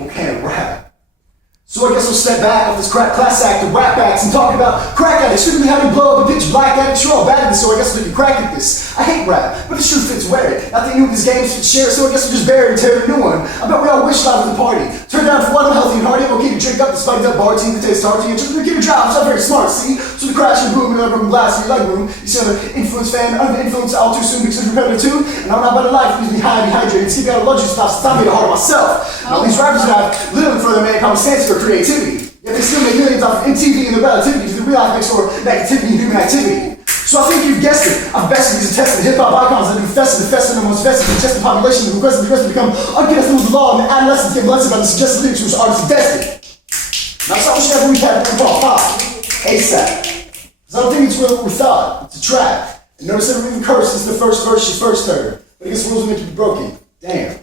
people can't rap. So I guess we'll step back off this crack class act of rap acts and talk about crack addicts, strictly how they blow up and pitch black addicts. You're all bad at this, so I guess we can crack at this. I hate rap, but the truth fits wear it. Not that you knew these games fit share, so I guess we just bury it and tear a new one. I bet we all wish life was a party. Turn down for what I'm healthy and hearty. I'm okay to drink up the spiked up bar team that tastes tarty and just give a job. It's not very smart, see? So the crash and boom and a broken glass in your leg room. You see, I'm an influence fan, under influence all too soon because I'm repetitive too. And I'm not about a life that leaves me high and dehydrated. It's keeping out of luxury stuff, so time me the heart of myself. And all these rappers that I've literally for their man common sense for creativity. Yet they still make millions off of MTV and their relativity because the real life makes for negativity and human activity. So I think you've guessed it. I've bested these tested hip-hop icons that have infested the festive and most vested and tested population who requested to become uncontested with the law and the adolescents get blessed by the suggested lyrics which artists destined. Now it's not what you have recap and call pop. ASAP. Because I don't think it's really what we thought. It's a trap. And notice that we even cursed since the first verse you first heard. But I guess rules are meant to be broken. Damn.